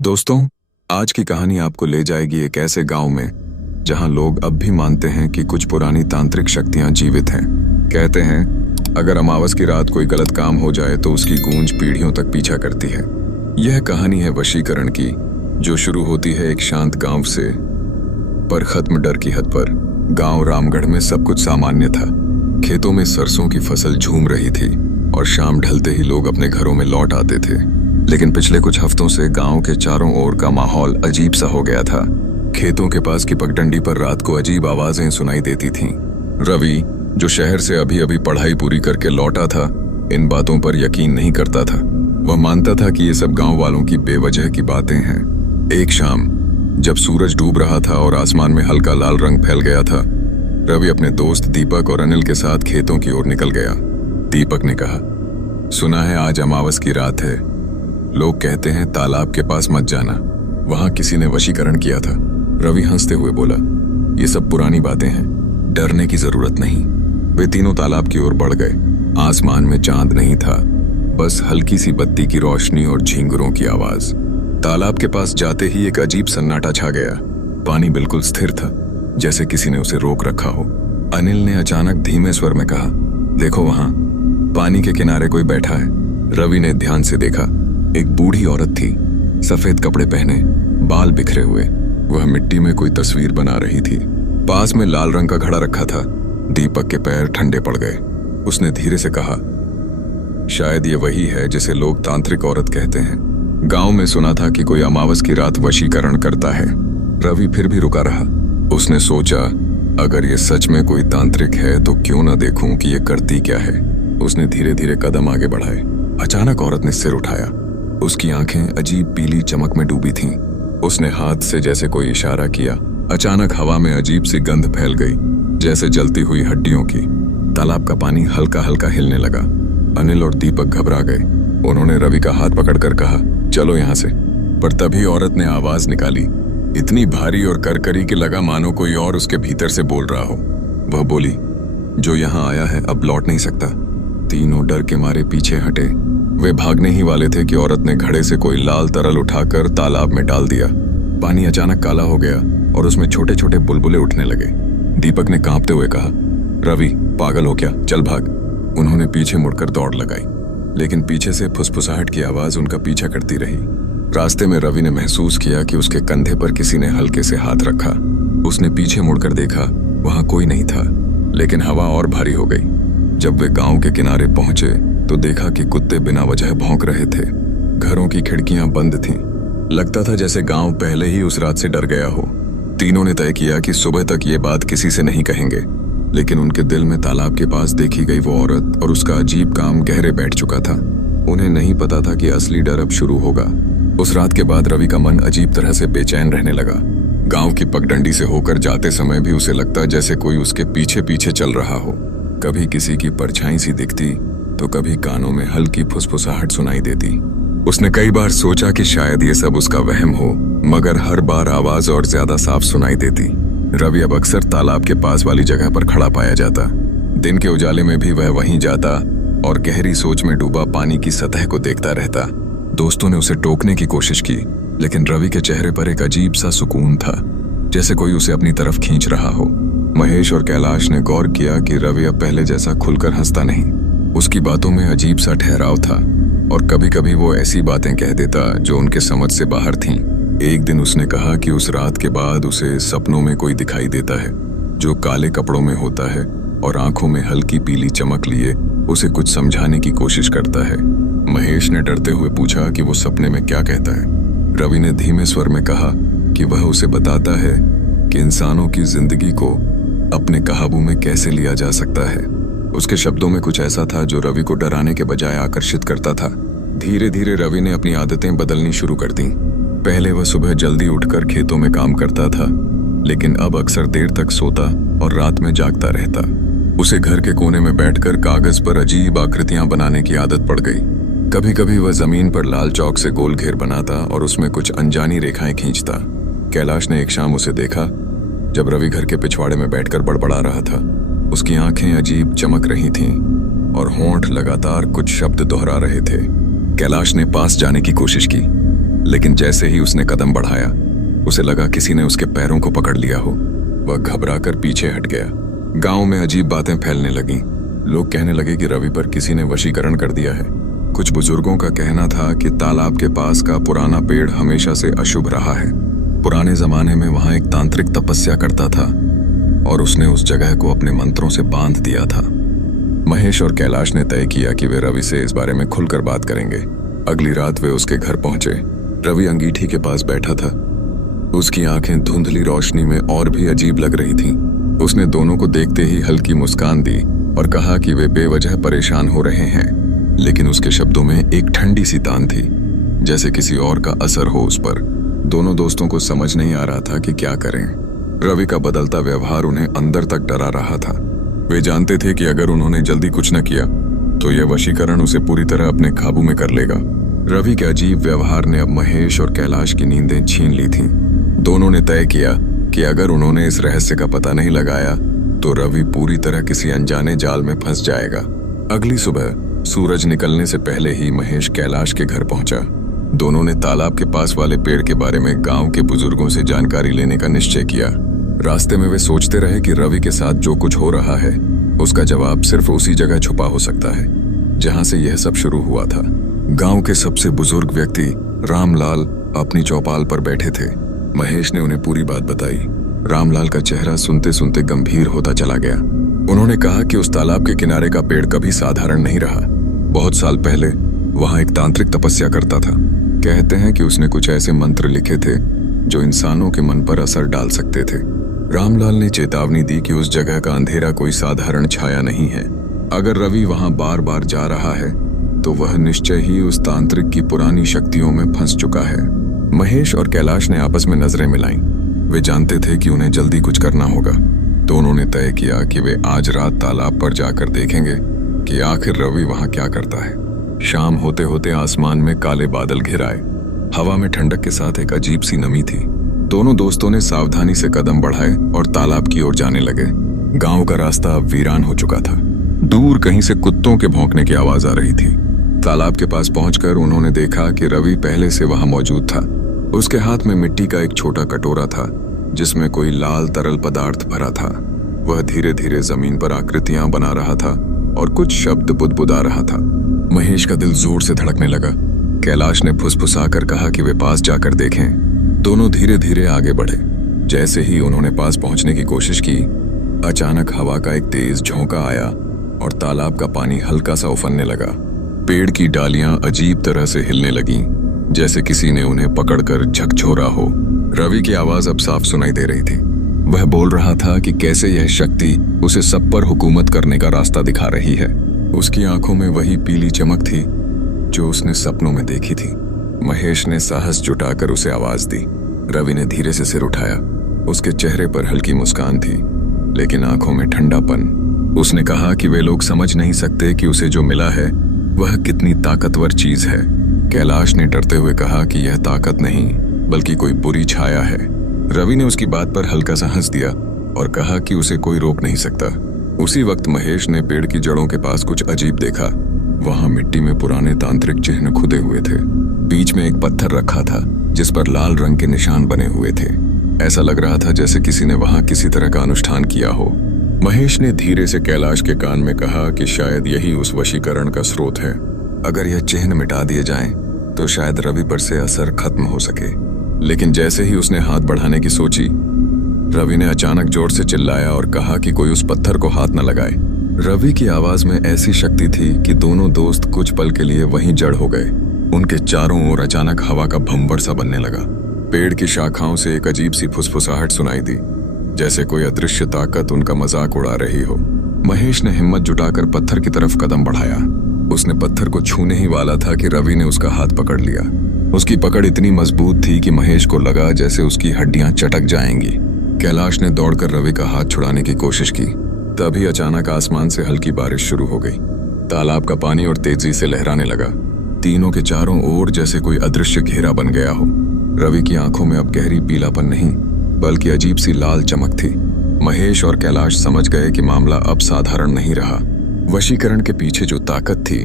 दोस्तों, आज की कहानी आपको ले जाएगी एक ऐसे गांव में जहां लोग अब भी मानते हैं कि कुछ पुरानी तांत्रिक शक्तियां जीवित हैं। कहते हैं अगर अमावस की रात कोई गलत काम हो जाए तो उसकी गूंज पीढ़ियों तक पीछा करती है। यह कहानी है वशीकरण की, जो शुरू होती है एक शांत गांव से पर खत्म डर की हद पर। गांव रामगढ़ में सब कुछ सामान्य था। खेतों में सरसों की फसल झूम रही थी और शाम ढलते ही लोग अपने घरों में लौट आते थे। लेकिन पिछले कुछ हफ्तों से गांव के चारों ओर का माहौल अजीब सा हो गया था। खेतों के पास की पगडंडी पर रात को अजीब आवाजें सुनाई देती थीं। रवि, जो शहर से अभी अभी पढ़ाई पूरी करके लौटा था, इन बातों पर यकीन नहीं करता था। वह मानता था कि ये सब गांव वालों की बेवजह की बातें हैं। एक शाम जब सूरज डूब रहा था और आसमान में हल्का लाल रंग फैल गया था, रवि अपने दोस्त दीपक और अनिल के साथ खेतों की ओर निकल गया। दीपक ने कहा, सुना है आज अमावस की रात है। लोग कहते हैं तालाब के पास मत जाना, वहां किसी ने वशीकरण किया था। रवि हंसते हुए बोला, ये सब पुरानी बातें हैं, डरने की जरूरत नहीं। वे तीनों तालाब की ओर बढ़ गए। आसमान में चांद नहीं था, बस हल्की सी बत्ती की रोशनी और झींगुरों की आवाज। तालाब के पास जाते ही एक अजीब सन्नाटा छा गया। पानी बिल्कुल स्थिर था, जैसे किसी ने उसे रोक रखा हो। अनिल ने अचानक धीमे स्वर में कहा, देखो वहां पानी के किनारे कोई बैठा है। रवि ने ध्यान से देखा। एक बूढ़ी औरत थी, सफेद कपड़े पहने, बाल बिखरे हुए। वह मिट्टी में कोई तस्वीर बना रही थी। पास में लाल रंग का घड़ा रखा था। दीपक के पैर ठंडे पड़ गए। उसने धीरे से कहा, शायद ये वही है जिसे लोग तांत्रिक औरत कहते हैं। गांव में सुना था कि कोई अमावस की रात वशीकरण करता है। रवि फिर भी रुका रहा। उसने सोचा, अगर ये सच में कोई तांत्रिक है तो क्यों न देखूं कि ये करती क्या है। उसने धीरे धीरे कदम आगे बढ़ाए। अचानक औरत ने सिर उठाया। उसकी आंखें अजीब पीली चमक में डूबी थीं। उसने हाथ से जैसे कोई इशारा किया। अचानक हवा में अजीब सी गंध फैल गई, जैसे जलती हुई हड्डियों की। तालाब का पानी हल्का हल्का हिलने लगा। अनिल और दीपक घबरा गए। उन्होंने रवि का हाथ पकड़कर कहा, चलो यहाँ से। पर तभी औरत ने आवाज निकाली, इतनी भारी और करकरी कि लगा मानो कोई और उसके भीतर से बोल रहा हो। वह बोली, जो यहाँ आया है अब लौट नहीं सकता। तीनों डर के मारे पीछे हटे। वे भागने ही वाले थे कि औरत ने घड़े से कोई लाल तरल उठाकर तालाब में डाल दिया। पानी अचानक काला हो गया और उसमें छोटे छोटे बुलबुले उठने लगे। दीपक ने कांपते हुए कहा, रवि पागल हो क्या, चल भाग। उन्होंने पीछे मुड़कर दौड़ लगाई, लेकिन पीछे से फुसफुसाहट की आवाज उनका पीछा करती रही। रास्ते में रवि ने महसूस किया कि उसके कंधे पर किसी ने हल्के से हाथ रखा। उसने पीछे मुड़कर देखा, वहां कोई नहीं था, लेकिन हवा और भारी हो गई। जब वे गांव के किनारे पहुंचे तो देखा कि कुत्ते बिना वजह भौंक रहे थे। घरों की खिड़कियां बंद थीं। लगता था जैसे गांव पहले ही उस रात से डर गया हो। तीनों ने तय किया कि सुबह तक ये बात किसी से नहीं कहेंगे, लेकिन उनके दिल में तालाब के पास देखी गई वो औरत और उसका अजीब काम गहरे बैठ चुका था। उन्हें नहीं पता था कि असली डर अब शुरू होगा। उस रात के बाद रवि का मन अजीब तरह से बेचैन रहने लगा। गांव की पगडंडी से होकर जाते समय भी उसे लगता जैसे कोई उसके पीछे पीछे चल रहा हो। कभी किसी की परछाई सी दिखती तो कभी कानों में हल्की फुसफुसाहट सुनाई देती। उसने कई बार सोचा कि शायद ये सब उसका वहम हो, मगर हर बार आवाज और ज्यादा साफ सुनाई देती। रवि अब अक्सर तालाब के पास वाली जगह पर खड़ा पाया जाता। दिन के उजाले में भी वह वहीं जाता और गहरी सोच में डूबा पानी की सतह को देखता रहता। दोस्तों ने उसे टोकने की कोशिश की, लेकिन रवि के चेहरे पर एक अजीब सा सुकून था, जैसे कोई उसे अपनी तरफ खींच रहा हो। महेश और कैलाश ने गौर किया कि रवि अब पहले जैसा खुलकर हंसता नहीं। उसकी बातों में अजीब सा ठहराव था और कभी कभी वो ऐसी बातें कह देता जो उनके समझ से बाहर थीं। एक दिन उसने कहा कि उस रात के बाद उसे सपनों में कोई दिखाई देता है, जो काले कपड़ों में होता है और आंखों में हल्की पीली चमक लिए उसे कुछ समझाने की कोशिश करता है। महेश ने डरते हुए पूछा कि वो सपने में क्या कहता है। रवि ने धीमे स्वर में कहा कि वह उसे बताता है कि इंसानों की जिंदगी को अपने काबू में कैसे लिया जा सकता है। उसके शब्दों में कुछ ऐसा था जो रवि को डराने के बजाय आकर्षित करता था। धीरे धीरे रवि ने अपनी आदतें बदलनी शुरू कर दी। पहले वह सुबह जल्दी उठकर खेतों में काम करता था, लेकिन अब अक्सर देर तक सोता और रात में जागता रहता। उसे घर के कोने में बैठकर कागज पर अजीब आकृतियां बनाने की आदत पड़ गई। कभी कभी वह जमीन पर लाल चौक से गोल घेर बनाता और उसमें कुछ अनजानी रेखाएं खींचता। कैलाश ने एक शाम उसे देखा जब रवि घर के पिछवाड़े में बैठकर बड़बड़ा रहा था। उसकी आंखें अजीब चमक रही थीं और होंठ लगातार कुछ शब्द दोहरा रहे थे। कैलाश ने पास जाने की कोशिश की, लेकिन जैसे ही उसने कदम बढ़ाया, उसे लगा किसी ने उसके पैरों को पकड़ लिया हो। वह घबराकर पीछे हट गया। गांव में अजीब बातें फैलने लगीं। लोग कहने लगे कि रवि पर किसी ने वशीकरण कर दिया है। कुछ बुजुर्गों का कहना था कि तालाब के पास का पुराना पेड़ हमेशा से अशुभ रहा है। पुराने जमाने में वहां एक तांत्रिक तपस्या करता था और उसने उस जगह को अपने मंत्रों से बांध दिया था। महेश और कैलाश ने तय किया कि वे रवि से इस बारे में खुलकर बात करेंगे। अगली रात वे उसके घर पहुंचे। रवि अंगीठी के पास बैठा था। उसकी आंखें धुंधली रोशनी में और भी अजीब लग रही थीं। उसने दोनों को देखते ही हल्की मुस्कान दी और कहा कि वे बेवजह परेशान हो रहे हैं, लेकिन उसके शब्दों में एक ठंडी सी तान थी, जैसे किसी और का असर हो उस पर। दोनों दोस्तों को समझ नहीं आ रहा था कि क्या करें। रवि का बदलता व्यवहार उन्हें अंदर तक डरा रहा था। वे जानते थे कि अगर उन्होंने जल्दी कुछ न किया तो यह वशीकरण उसे पूरी तरह अपने काबू में कर लेगा। रवि के अजीब व्यवहार ने अब महेश और कैलाश की नींदें छीन ली थीं। दोनों ने तय किया कि अगर उन्होंने इस रहस्य का पता नहीं लगाया तो रवि पूरी तरह किसी अनजाने जाल में फंस जाएगा। अगली सुबह सूरज निकलने से पहले ही महेश कैलाश के घर पहुंचा। दोनों ने तालाब के पास वाले पेड़ के बारे में गांव के बुजुर्गों से जानकारी लेने का निश्चय किया। रास्ते में वे सोचते रहे कि रवि के साथ जो कुछ हो रहा है उसका जवाब सिर्फ उसी जगह छुपा हो सकता है जहां से यह सब शुरू हुआ था। गांव के सबसे बुजुर्ग व्यक्ति रामलाल अपनी चौपाल पर बैठे थे। महेश ने उन्हें पूरी बात बताई। रामलाल का चेहरा सुनते सुनते गंभीर होता चला गया। उन्होंने कहा कि उस तालाब के किनारे का पेड़ कभी साधारण नहीं रहा। बहुत साल पहले वहां एक तांत्रिक तपस्या करता था। कहते हैं कि उसने कुछ ऐसे मंत्र लिखे थे जो इंसानों के मन पर असर डाल सकते थे। रामलाल ने चेतावनी दी कि उस जगह का अंधेरा कोई साधारण छाया नहीं है। अगर रवि वहां बार बार जा रहा है तो वह निश्चय ही उस तांत्रिक की पुरानी शक्तियों में फंस चुका है। महेश और कैलाश ने आपस में नजरें मिलाईं। वे जानते थे कि उन्हें जल्दी कुछ करना होगा, तो उन्होंने तय किया कि वे आज रात तालाब पर जाकर देखेंगे कि आखिर रवि वहां क्या करता है। शाम होते होते आसमान में काले बादल घिर आए। हवा में ठंडक के साथ एक अजीब सी नमी थी। दोनों दोस्तों ने सावधानी से कदम बढ़ाए और तालाब की ओर जाने लगे। गांव का रास्ता अब वीरान हो चुका था। दूर कहीं से कुत्तों के भौंकने की आवाज आ रही थी। तालाब के पास पहुंचकर उन्होंने देखा कि रवि पहले से वहां मौजूद था। उसके हाथ में मिट्टी का एक छोटा कटोरा था जिसमें कोई लाल तरल पदार्थ भरा था। वह धीरे धीरे जमीन पर आकृतियां बना रहा था और कुछ शब्द बुदबुदा रहा था। महेश का दिल जोर से धड़कने लगा। कैलाश ने फुसफुसाकर कहा कि वे पास जाकर देखें। दोनों धीरे धीरे आगे बढ़े। जैसे ही उन्होंने पास पहुंचने की कोशिश की, अचानक हवा का एक तेज झोंका आया और तालाब का पानी हल्का सा उफनने लगा। पेड़ की डालियां अजीब तरह से हिलने लगीं, जैसे किसी ने उन्हें पकड़कर झकझोरा हो। रवि की आवाज अब साफ सुनाई दे रही थी। वह बोल रहा था कि कैसे यह शक्ति उसे सब पर हुकूमत करने का रास्ता दिखा रही है। उसकी आंखों में वही पीली चमक थी जो उसने सपनों में देखी थी। महेश ने साहस जुटाकर उसे आवाज दी। रवि ने धीरे से सिर उठाया। उसके चेहरे पर हल्की मुस्कान थी, लेकिन आंखों में ठंडापन। उसने कहा कि वे लोग समझ नहीं सकते कि उसे जो मिला है वह कितनी ताकतवर चीज है। कैलाश ने डरते हुए कहा कि यह ताकत नहीं बल्कि कोई बुरी छाया है। रवि ने उसकी बात पर हल्का सा हंस दिया और कहा कि उसे कोई रोक नहीं सकता। उसी वक्त महेश ने पेड़ की जड़ों के पास कुछ अजीब देखा। वहां मिट्टी में पुराने तांत्रिक चिन्ह खुदे हुए थे। बीच में एक पत्थर रखा था जिस पर लाल रंग के निशान बने हुए थे। ऐसा लग रहा था जैसे किसी ने वहां किसी तरह का अनुष्ठान किया हो। महेश ने धीरे से कैलाश के कान में कहा कि शायद यही उस वशीकरण का स्रोत है। अगर यह चिन्ह मिटा दिए जाएं, तो शायद रवि पर से असर खत्म हो सके। लेकिन जैसे ही उसने हाथ बढ़ाने की सोची, रवि ने अचानक जोर से चिल्लाया और कहा कि कोई उस पत्थर को हाथ न लगाए। रवि की आवाज में ऐसी शक्ति थी कि दोनों दोस्त कुछ पल के लिए वहीं जड़ हो गए। उनके चारों ओर अचानक हवा का भंवर सा बनने लगा। पेड़ की शाखाओं से एक अजीब सी फुसफुसाहट सुनाई दी, जैसे कोई अदृश्य ताकत उनका मजाक उड़ा रही हो। महेश ने हिम्मत जुटाकर पत्थर की तरफ कदम बढ़ाया। उसने पत्थर को छूने ही वाला था कि रवि ने उसका हाथ पकड़ लिया। उसकी पकड़ इतनी मजबूत थी कि महेश को लगा जैसे उसकी हड्डियां चटक जाएंगी। कैलाश ने दौड़कर रवि का हाथ छुड़ाने की कोशिश की। तभी अचानक आसमान से हल्की बारिश शुरू हो गई। तालाब का पानी और तेजी से लहराने लगा। तीनों के चारों ओर जैसे कोई अदृश्य घेरा बन गया हो। रवि की आंखों में अब गहरी पीलापन नहीं बल्कि अजीब सी लाल चमक थी। महेश और कैलाश समझ गए कि मामला अब साधारण नहीं रहा। वशीकरण के पीछे जो ताकत थी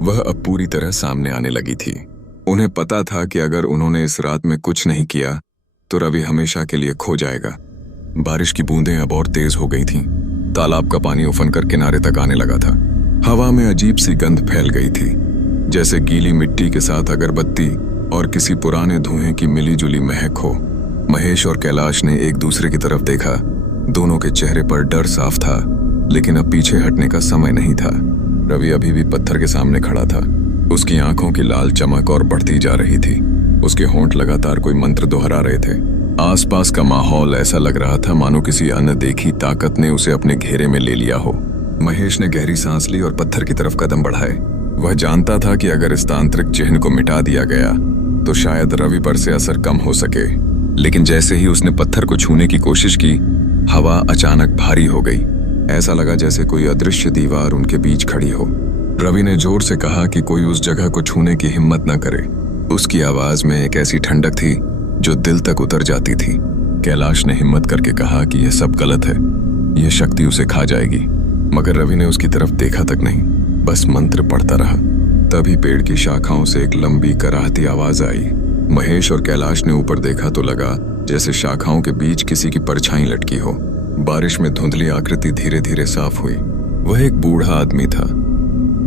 वह अब पूरी तरह सामने आने लगी थी। उन्हें पता था कि अगर उन्होंने इस रात में कुछ नहीं किया तो रवि हमेशा के लिए खो जाएगा। बारिश की बूंदें अब और तेज हो गई थीं। तालाब का पानी उफन कर किनारे तक आने लगा था। हवा में अजीब सी गंध फैल गई थी, जैसे गीली मिट्टी के साथ अगरबत्ती और किसी पुराने धुएं की मिली-जुली महक हो। महेश और कैलाश ने एक दूसरे की तरफ देखा। दोनों के चेहरे पर डर साफ था, लेकिन अब पीछे हटने का समय नहीं था। रवि अभी भी पत्थर के सामने खड़ा था। उसकी आंखों की लाल चमक और बढ़ती जा रही थी। उसके होंठ लगातार कोई मंत्र दोहरा रहे थे। आसपास का माहौल ऐसा लग रहा था मानो किसी अनदेखी ताकत ने उसे अपने घेरे में ले लिया हो। महेश ने गहरी सांस ली और पत्थर की तरफ कदम बढ़ाए। वह जानता था कि अगर इस तांत्रिक चिन्ह को मिटा दिया गया तो शायद रवि पर से असर कम हो सके, लेकिन जैसे ही उसने पत्थर को छूने की कोशिश की, हवा अचानक भारी हो गई। ऐसा लगा जैसे कोई अदृश्य दीवार उनके बीच खड़ी हो। रवि ने जोर से कहा कि कोई उस जगह को छूने की हिम्मत न करे। उसकी आवाज में एक ऐसी ठंडक थी जो दिल तक उतर जाती थी। कैलाश ने हिम्मत करके कहा कि यह सब गलत है, यह शक्ति उसे खा जाएगी, मगर रवि ने उसकी तरफ देखा तक नहीं, बस मंत्र पढ़ता रहा। तभी पेड़ की शाखाओं से एक लंबी कराहती आवाज आई। महेश और कैलाश ने ऊपर देखा तो लगा जैसे शाखाओं के बीच किसी की परछाई लटकी हो। बारिश में धुंधली आकृति धीरे धीरे साफ हुई। वह एक बूढ़ा आदमी था,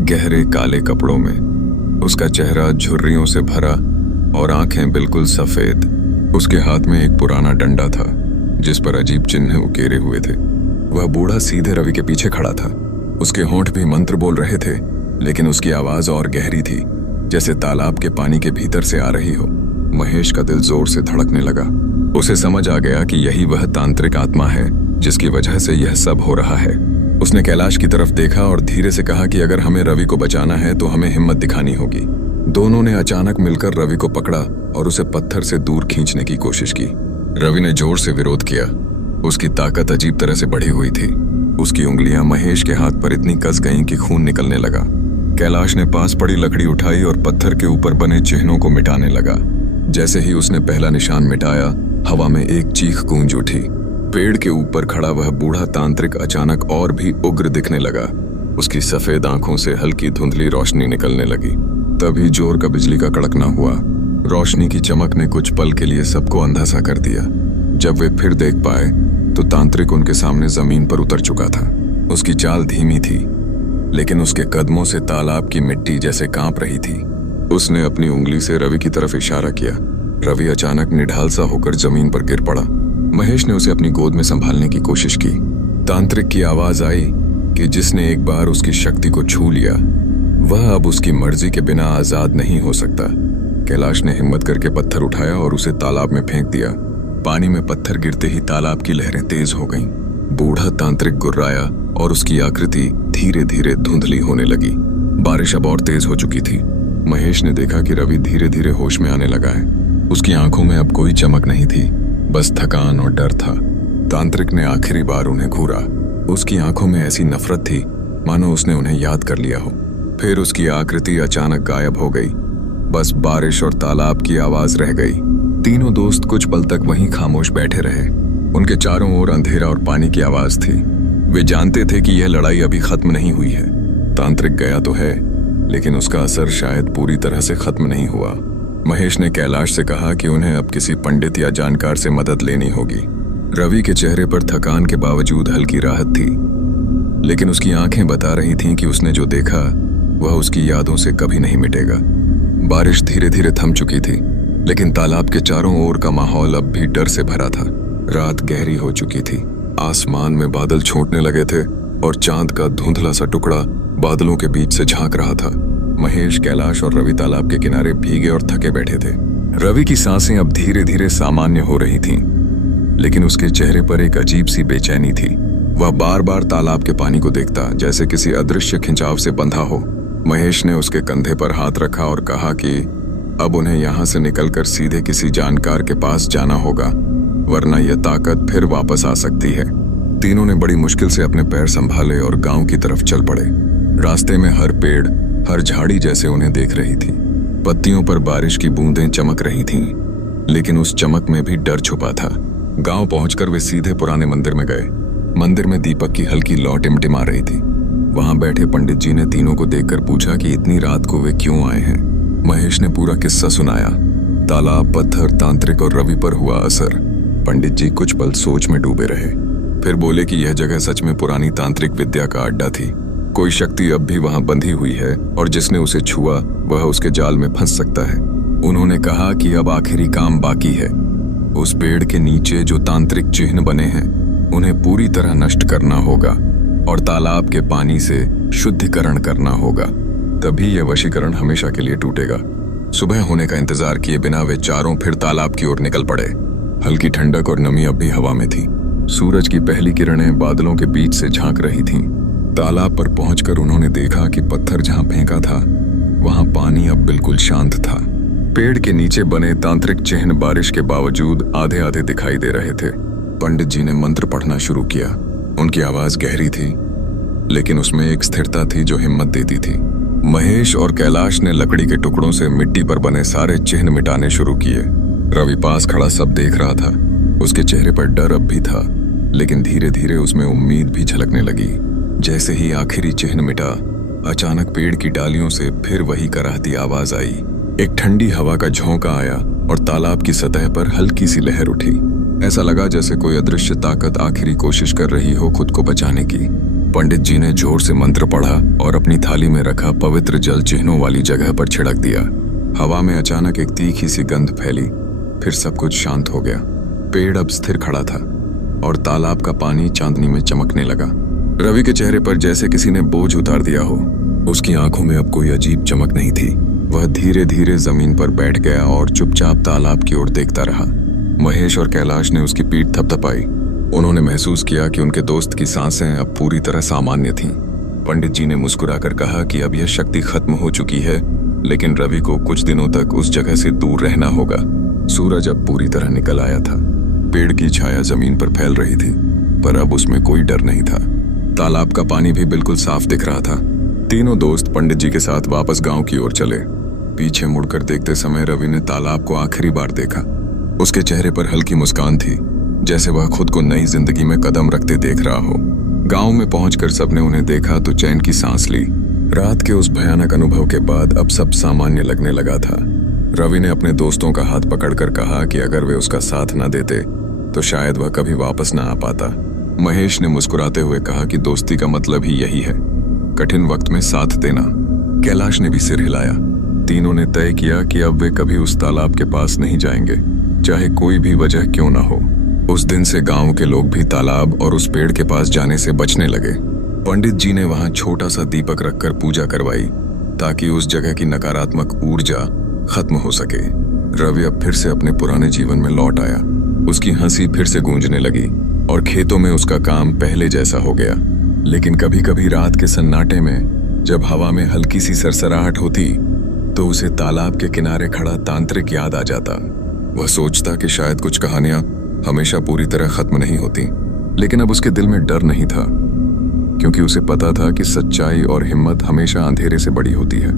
गहरे काले कपड़ों में। उसका चेहरा झुर्रियों से भरा और आंखें बिल्कुल सफेद। उसके हाथ में एक पुराना डंडा था जिस पर अजीब चिन्ह उकेरे हुए थे। वह बूढ़ा सीधे रवि के पीछे खड़ा था। उसके होंठ भी मंत्र बोल रहे थे, लेकिन उसकी आवाज और गहरी थी, जैसे तालाब के पानी के भीतर से आ रही हो। महेश का दिल जोर से धड़कने लगा। उसे समझ आ गया कि यही वह तांत्रिक आत्मा है जिसकी वजह से यह सब हो रहा है। उसने कैलाश की तरफ देखा और धीरे से कहा कि अगर हमें रवि को बचाना है तो हमें हिम्मत दिखानी होगी। दोनों ने अचानक मिलकर रवि को पकड़ा और उसे पत्थर से दूर खींचने की कोशिश की। रवि ने जोर से विरोध किया। उसकी ताकत अजीब तरह से बढ़ी हुई थी। उसकी उंगलियां महेश के हाथ पर इतनी कस गईं कि खून निकलने लगा। कैलाश ने पास पड़ी लकड़ी उठाई और पत्थर के ऊपर बने चिन्हों को मिटाने लगा। जैसे ही उसने पहला निशान मिटाया, हवा में एक चीख गूंज उठी। पेड़ के ऊपर खड़ा वह बूढ़ा तांत्रिक अचानक और भी उग्र दिखने लगा। उसकी सफेद आंखों से हल्की धुंधली रोशनी निकलने लगी। तभी जोर का बिजली का कड़कना हुआ। रोशनी की चमक ने कुछ पल के लिए सबको अंधा सा कर दिया। जब वे फिर देख पाए तो तांत्रिक उनके सामने जमीन पर उतर चुका था। उसकी चाल धीमी थी, लेकिन उसके कदमों से तालाब की मिट्टी जैसे कांप रही थी। उसने अपनी उंगली से रवि की तरफ इशारा किया। रवि अचानक निढाल सा होकर जमीन पर गिर पड़ा। महेश ने उसे अपनी गोद में संभालने की कोशिश की। तांत्रिक की आवाज आई कि जिसने एक बार उसकी शक्ति को छू लिया वह अब उसकी मर्जी के बिना आजाद नहीं हो सकता। कैलाश ने हिम्मत करके पत्थर उठाया और उसे तालाब में फेंक दिया। पानी में पत्थर गिरते ही तालाब की लहरें तेज हो गईं। बूढ़ा तांत्रिक गुर्राया और उसकी आकृति धीरे धीरे धुंधली होने लगी। बारिश अब और तेज हो चुकी थी। महेश ने देखा कि रवि धीरे धीरे होश में आने लगा है। उसकी आंखों में अब कोई चमक नहीं थी, बस थकान और डर था। तांत्रिक ने आखिरी बार उन्हें घूरा। उसकी आंखों में ऐसी नफरत थी मानो उसने उन्हें याद कर लिया हो। फिर उसकी आकृति अचानक गायब हो गई। बस बारिश और तालाब की आवाज रह गई। तीनों दोस्त कुछ पल तक वहीं खामोश बैठे रहे। उनके चारों ओर अंधेरा और पानी की आवाज थी। वे जानते थे कि यह लड़ाई अभी खत्म नहीं हुई है। तांत्रिक गया तो है, लेकिन उसका असर शायद पूरी तरह से खत्म नहीं हुआ। महेश ने कैलाश से कहा कि उन्हें अब किसी पंडित या जानकार से मदद लेनी होगी। रवि के चेहरे पर थकान के बावजूद हल्की राहत थी, लेकिन उसकी आंखें बता रही थीं कि उसने जो देखा वह उसकी यादों से कभी नहीं मिटेगा। बारिश धीरे धीरे थम चुकी थी, लेकिन तालाब के चारों ओर का माहौल अब भी डर से भरा था। रात गहरी हो चुकी थी। आसमान में बादल छूटने लगे थे और चांद का धुंधला सा टुकड़ा बादलों के बीच से झांक रहा था। महेश, कैलाश और रवि तालाब के किनारे भीगे और थके बैठे थे। रवि की सांसें अब धीरे धीरे सामान्य हो रही थीं, लेकिन उसके चेहरे पर एक अजीब सी बेचैनी थी। वह बार बार तालाब के पानी को देखता, जैसे किसी अदृश्य खिंचाव से बंधा हो। महेश ने उसके कंधे पर हाथ रखा और कहा कि अब उन्हें यहाँ से निकलकर सीधे किसी जानकार के पास जाना होगा, वरना यह ताकत फिर वापस आ सकती है। तीनों ने बड़ी मुश्किल से अपने पैर संभाले और गांव की तरफ चल पड़े। रास्ते में हर पेड़, हर झाड़ी जैसे उन्हें देख रही थी। पत्तियों पर बारिश की बूंदें चमक रही थीं, लेकिन उस चमक में भी डर छुपा था। गांव पहुंचकर वे सीधे पुराने मंदिर में गए। मंदिर में दीपक की हल्की लौ टिमटिमा रही थी। वहां बैठे पंडित जी ने तीनों को देखकर पूछा कि इतनी रात को वे क्यों आए हैं। महेश ने पूरा किस्सा सुनाया, तालाब, पत्थर, तांत्रिक और रवि पर हुआ असर। पंडित जी कुछ पल सोच में डूबे रहे, फिर बोले कि यह जगह सच में पुरानी तांत्रिक विद्या का अड्डा थी। कोई शक्ति अब भी वहां बंधी हुई है और जिसने उसे छुआ वह उसके जाल में फंस सकता है। उन्होंने कहा कि अब आखिरी काम बाकी है। उस पेड़ के नीचे जो तांत्रिक चिन्ह बने हैं उन्हें पूरी तरह नष्ट करना होगा और तालाब के पानी से शुद्धिकरण करना होगा, तभी यह वशीकरण हमेशा के लिए टूटेगा। सुबह होने का इंतजार किए बिना वे चारों फिर तालाब की ओर निकल पड़े। हल्की ठंडक और नमी अब भी हवा में थी। सूरज की पहली किरणें बादलों के बीच से झांक रही थीं। तालाब पर पहुंचकर उन्होंने देखा कि पत्थर जहां फेंका था वहां पानी अब बिल्कुल शांत था। पेड़ के नीचे बने तांत्रिक चिन्ह बारिश के बावजूद आधे आधे दिखाई दे रहे थे। पंडित जी ने मंत्र पढ़ना शुरू किया। उनकी आवाज गहरी थी, लेकिन उसमें एक स्थिरता थी जो हिम्मत देती थी। महेश और कैलाश ने लकड़ी के टुकड़ों से मिट्टी पर बने सारे चिन्ह मिटाने शुरू किए। रवि पास खड़ा सब देख रहा था। उसके चेहरे पर डर अब भी था, लेकिन धीरे धीरे उसमें उम्मीद भी झलकने लगी। जैसे ही आखिरी चिन्ह मिटा, अचानक पेड़ की डालियों से फिर वही कराहती आवाज आई। एक ठंडी हवा का झोंका आया और तालाब की सतह पर हल्की सी लहर उठी। ऐसा लगा जैसे कोई अदृश्य ताकत आखिरी कोशिश कर रही हो खुद को बचाने की। पंडित जी ने जोर से मंत्र पढ़ा और अपनी थाली में रखा पवित्र जल चिन्हों वाली जगह पर छिड़क दिया। हवा में अचानक एक तीखी सी गंध फैली, फिर सब कुछ शांत हो गया। पेड़ अब स्थिर खड़ा था और तालाब का पानी चांदनी में चमकने लगा। रवि के चेहरे पर जैसे किसी ने बोझ उतार दिया हो। उसकी आंखों में अब कोई अजीब चमक नहीं थी। वह धीरे धीरे जमीन पर बैठ गया और चुपचाप तालाब की ओर देखता रहा। महेश और कैलाश ने उसकी पीठ थपथपाई। उन्होंने महसूस किया कि उनके दोस्त की सांसें अब पूरी तरह सामान्य थीं। पंडित जी ने मुस्कुराकर कहा कि अब यह शक्ति खत्म हो चुकी है, लेकिन रवि को कुछ दिनों तक उस जगह से दूर रहना होगा। सूरज अब पूरी तरह निकल आया था। पेड़ की छाया जमीन पर फैल रही थी, पर अब उसमें कोई डर नहीं था। तालाब का पानी भी बिल्कुल साफ दिख रहा था। तीनों दोस्त पंडित जी के साथ वापस गांव की ओर चले। पीछे मुड़कर देखते समय रवि ने तालाब को आखिरी बार देखा। उसके चेहरे पर हल्की मुस्कान थी, जैसे वह खुद को नई जिंदगी में कदम रखते देख रहा हो। गांव में पहुंचकर सबने उन्हें देखा तो चैन की सांस ली। रात के उस भयानक अनुभव के बाद अब सब सामान्य लगने लगा था। रवि ने अपने दोस्तों का हाथ पकड़कर कहा कि अगर वे उसका साथ न देते तो शायद वह कभी वापस न आ पाता। महेश ने मुस्कुराते हुए कहा कि दोस्ती का मतलब ही यही है, कठिन वक्त में साथ देना। कैलाश ने भी सिर हिलाया। तीनों ने तय किया कि अब वे कभी उस तालाब के पास नहीं जाएंगे, चाहे कोई भी वजह क्यों ना हो। उस दिन से गांव के लोग भी तालाब और उस पेड़ के पास जाने से बचने लगे। पंडित जी ने वहां छोटा सा दीपक रखकर पूजा करवाई ताकि उस जगह की नकारात्मक ऊर्जा खत्म हो सके। रवि अब फिर से अपने पुराने जीवन में लौट आया। उसकी हंसी फिर से गूंजने लगी और खेतों में उसका काम पहले जैसा हो गया। लेकिन कभी कभी रात के सन्नाटे में जब हवा में हल्की सी सरसराहट होती तो उसे तालाब के किनारे खड़ा तांत्रिक याद आ जाता। वह सोचता कि शायद कुछ कहानियां हमेशा पूरी तरह खत्म नहीं होती, लेकिन अब उसके दिल में डर नहीं था, क्योंकि उसे पता था कि सच्चाई और हिम्मत हमेशा अंधेरे से बड़ी होती है।